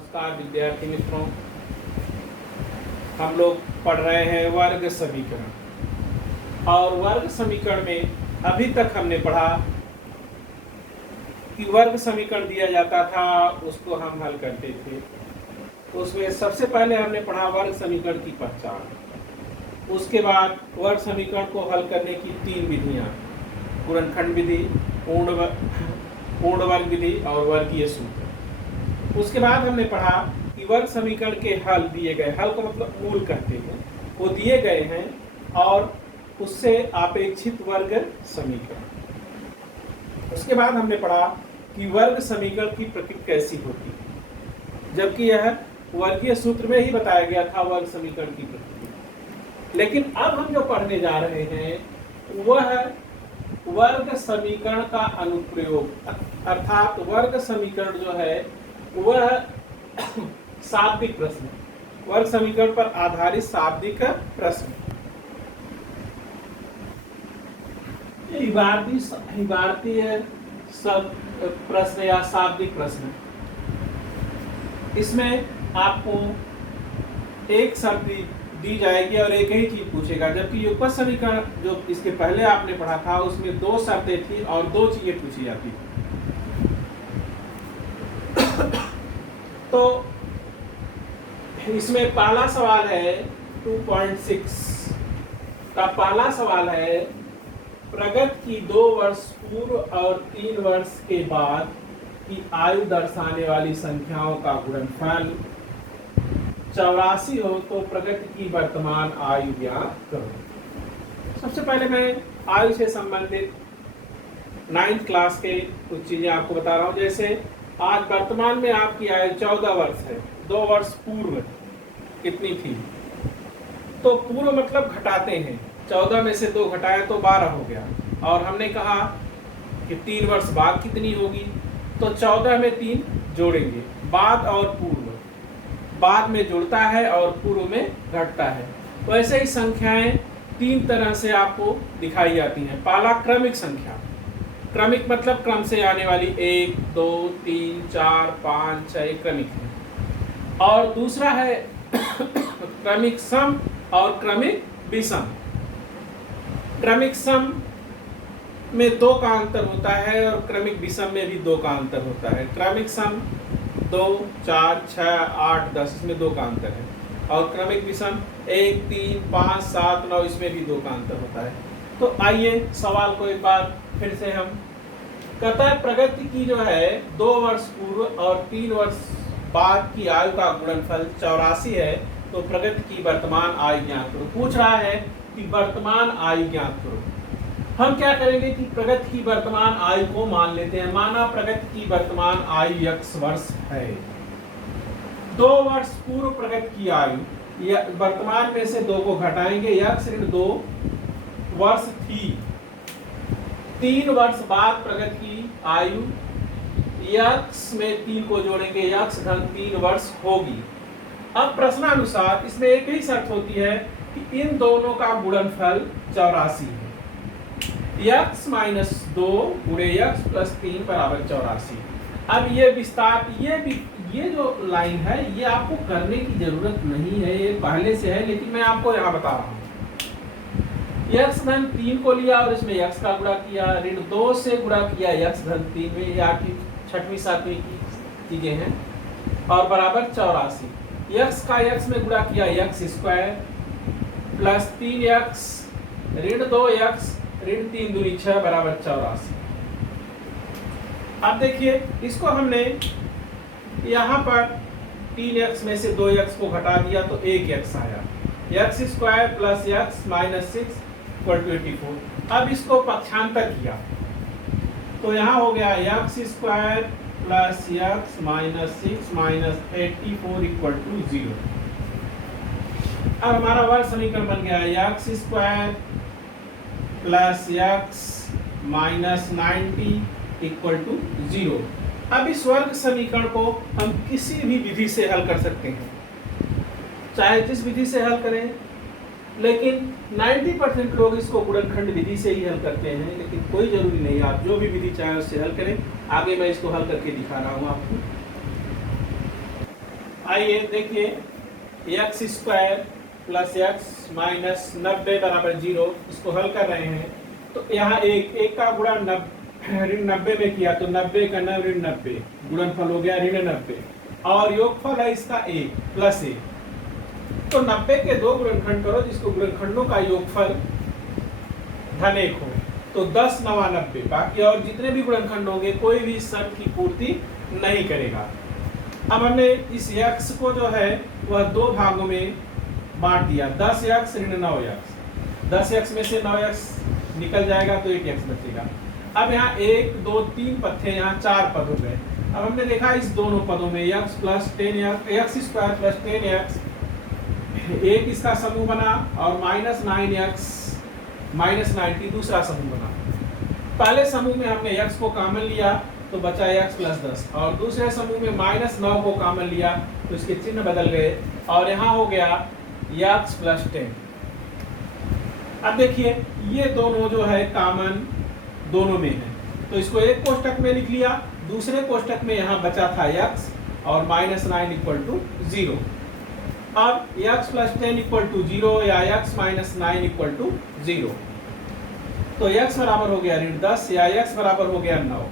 नमस्कार विद्यार्थी मित्रों, हम लोग पढ़ रहे हैं वर्ग समीकरण। और वर्ग समीकरण में अभी तक हमने पढ़ा कि वर्ग समीकरण दिया जाता था, उसको हम हल करते थे। उसमें सबसे पहले हमने पढ़ा वर्ग समीकरण की पहचान। उसके बाद वर्ग समीकरण को हल करने की 3 विधियाँ, गुणनखंड विधि, पूर्ण वर्ग विधि और वर्गीय सूत्र। उसके बाद हमने पढ़ा कि वर्ग समीकरण के हल दिए गए, हल को मतलब मूल कहते हैं, वो दिए गए हैं और उससे अपेक्षित वर्ग समीकरण। उसके बाद हमने पढ़ा कि वर्ग समीकरण की प्रकृति कैसी होती है, जबकि यह वर्गीय सूत्र में ही बताया गया था वर्ग समीकरण की प्रकृति। लेकिन अब हम जो पढ़ने जा रहे हैं वह वर्ग समीकरण का अनुप्रयोग, अर्थात वर्ग समीकरण जो है वह शाब्दिक प्रश्न, वर्ग समीकरण पर आधारित शाब्दिक प्रश्न, इबारतीय सब प्रश्न या शाब्दिक प्रश्न। इसमें आपको एक शर्त दी जाएगी और एक ही चीज पूछेगा, जबकि युगपत समीकरण जो इसके पहले आपने पढ़ा था उसमें 2 शर्तें थी और 2 चीजें पूछी जाती थी। तो इसमें पहला सवाल है 2.6 का पहला सवाल है, प्रगति की 2 वर्ष पूर्व और 3 वर्ष के बाद की आयु दर्शाने वाली संख्याओं का गुणनफल 84 हो तो प्रगति की वर्तमान आयु ज्ञात करो। सबसे पहले मैं आयु से संबंधित 9th क्लास के कुछ चीजें आपको बता रहा हूँ। जैसे आज वर्तमान में आपकी आयु 14 वर्ष है, 2 वर्ष पूर्व कितनी थी? तो पूर्व मतलब घटाते हैं, 14 में से 2 घटाया तो 12 हो गया। और हमने कहा कि 3 वर्ष बाद कितनी होगी, तो 14 में 3 जोड़ेंगे, बाद और पूर्व, बाद में जुड़ता है और पूर्व में घटता है। वैसे ही संख्याएं 3 तरह से आपको दिखाई जाती हैं। पहला क्रमिक संख्या, क्रमिक मतलब क्रम से आने वाली, 1 2 3 4 5 6 क्रमिक है। और दूसरा है क्रमिक सम और क्रमिक विषम। क्रमिक सम में 2 का अंतर होता है और क्रमिक विषम में भी 2 का अंतर होता है। क्रमिक सम 2 4 6 8 10 इसमें 2 का अंतर है, और क्रमिक विषम 1 3 5 7 9 इसमें भी 2 का अंतर होता है। तो आइए सवाल को एक बार फिर से हम कहता है, प्रगति की जो है 2 वर्ष पूर्व और 3 वर्ष बाद की आयु का गुणनफल 84 है, तो प्रगति की वर्तमान आयु ज्ञात करो। पूछ रहा है कि वर्तमान आयु ज्ञात करो। हम क्या करेंगे कि प्रगति की वर्तमान आयु को मान लेते हैं। माना प्रगति की वर्तमान आयु x वर्ष है, 2 वर्ष पूर्व प्रगति की आयु, वर्तमान में से 2 को घटाएंगे, x-2 वर्ष थी। 3 वर्ष बाद प्रगति की आयु x में 3 को जोड़ेंगे, x-3 वर्ष होगी। अब प्रश्नानुसार इसमें एक ही शर्त होती है कि इन दोनों का गुणनफल 84 है। x - 2 गुणे x + 3 = 84। अब ये विस्तार, ये जो लाइन है ये आपको करने की जरूरत नहीं है, ये पहले से है, लेकिन मैं आपको यहाँ बता रहा हूँ। x-3 को लिया और इसमें x का गुणा किया, -2 से गुणा किया x-3 में, ये आपकी 6वीं 7वीं की चीजें हैं, और बराबर 84। x का x में गुणा किया x² + 3x, -2x, -3 दूनी 6 बराबर 84। अब देखिए इसको हमने यहाँ पर 3x में से 2x को घटा दिया तो 1x आया, x² + x - 6 = 84। अब इसको पक्षांतर किया तो यहाँ हो गया x² + x - 6 - 84 = 0। अब हमारा वर्ग समीकरण बन गया x² + x - 90 = 0। अब इस वर्ग समीकरण को हम किसी भी विधि से हल कर सकते हैं, चाहे जिस विधि से हल करें, लेकिन 90% लोग इसको गुणनखंड विधि से ही हल करते हैं, लेकिन कोई जरूरी नहीं, आप जो भी विधि चाहें उससे हल करें। आगे मैं इसको हल करके दिखा रहा हूँ आपको। आइए देखिए x square plus x minus 90 बराबर 0, इसको हल कर रहे हैं। तो यहाँ एक का गुणा ऋण 90 में किया तो 90 का 9 ऋण 90, गुणनफल हो गया ऋण 90, और योगफल है इसका 1 प्लस 1। तो 90 के दो गुणनखंड करो जिसको गुणनखंडों का योगफल धन 1 हो, तो 10 9 90, बाकी और जितने भी गुणनखंड होंगे कोई भी इस सम की पूर्ति नहीं करेगा। अब हमने इस x को जो है वह दो भागों में बांट दिया, 10x ऋण 9x, 10x में से 9x निकल जाएगा तो 8x बचेगा। अब यहाँ 1 2 3 पद थे, यहाँ 4 पद हो गए। अब हमने देखा इस दोनों पदों में x plus 10x x square plus 10x एक इसका समूह बना, और माइनस 9x माइनस 90 दूसरा समूह बना। पहले समूह में हमने x को कॉमन लिया तो बचा x प्लस 10, और दूसरे समूह में माइनस 9 को कॉमन लिया तो इसके चिन्ह बदल गए, और यहाँ हो गया x प्लस 10। अब देखिए ये दोनों जो है कॉमन दोनों में है, तो इसको एक कोष्टक में लिख लिया, दूसरे कोष्टक में यहाँ बचा था x और माइनस 9 इक्वल टू 0। अब x प्लस 10 इक्वल टू 0 या x माइनस 9 इक्वल टू 0, तो x बराबर हो गया ऋण 10 या x बराबर हो गया 9।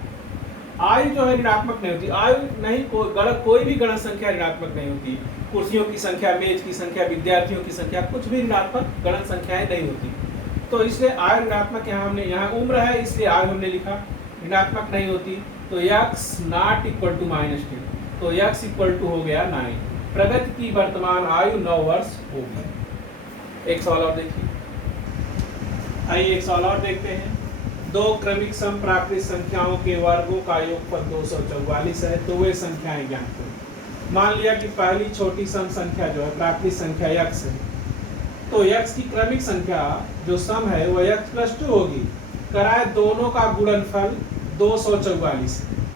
आयु जो है ऋणात्मक नहीं होती, आयु नहीं कोई भी गणन संख्या ऋणात्मक नहीं होती। कुर्सियों की संख्या, मेज की संख्या, विद्यार्थियों की संख्या, कुछ भी ऋणात्मक गणन संख्याएं नहीं होती। तो इसलिए आयु ऋणात्मक यहाँ हमने, यहाँ उम्र है इसलिए आयु हमने लिखा, ऋणात्मक नहीं होती। तो x not equal to minus 10, तो x इक्वल टू हो गया 9। प्रगति की वर्तमान आयु 9 वर्ष होगी। एक सवाल और देखिए, आइए एक सवाल और देखते हैं। दो क्रमिक सम प्राकृत संख्याओं के वर्गों का योगफल 244 है, तो वे संख्याएं ज्ञात करें। मान लिया कि पहली छोटी सम संख्या जो है प्राकृत संख्या x है, तो x की क्रमिक संख्या जो सम है वह x प्लस 2 होगी। कराए दोनों का गुणनफल 244 है।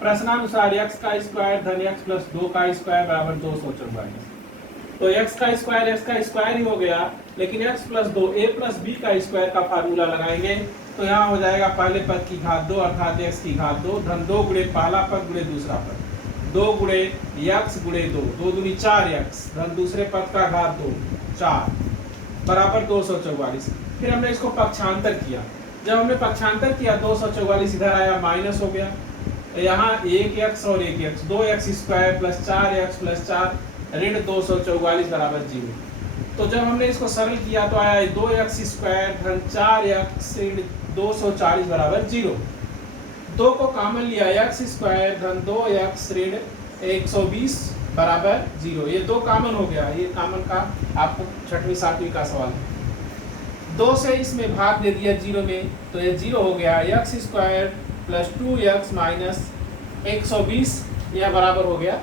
प्रश्नानुसार x का स्क्वायर धन x प्लस 2 का स्क्वायर बराबर 244। तो x का स्क्वायर ही हो गया, लेकिन x plus 2 a plus b का स्क्वायर का फार्मूला लगाएंगे तो यहाँ हो जाएगा पहले पद की घात 2 अर्थात x की घात 2 धन 2 गुणे पहला पद गुणे दूसरा पद, 2 गुणे x गुणे 2, 2 दूनी 4x धन दूसरे पद का घात 2 4 बराबर 244। फिर हमने इसको पक्षांतर किया, जब हमने पक्षांतर किया 244 इधर आया माइनस हो गया, यहाँ 1x और 1x 2x square plus 4x plus 4 ऋण 244 बराबर 0। तो जब हमने इसको सरल किया तो आया 2x स्क्वायर धन 4x ऋण 240 बराबर 0। 2 को कॉमन लिया, x स्क्वायर धन 2x ऋण 120 बराबर 0। ये 2 कॉमन हो गया, ये कॉमन का आपको 6वीं 7वीं का सवाल है। 2 से इसमें भाग दे दिया 0 में, तो ये 0 हो गया। x square plus 2x minus 120 यह बराबर हो गया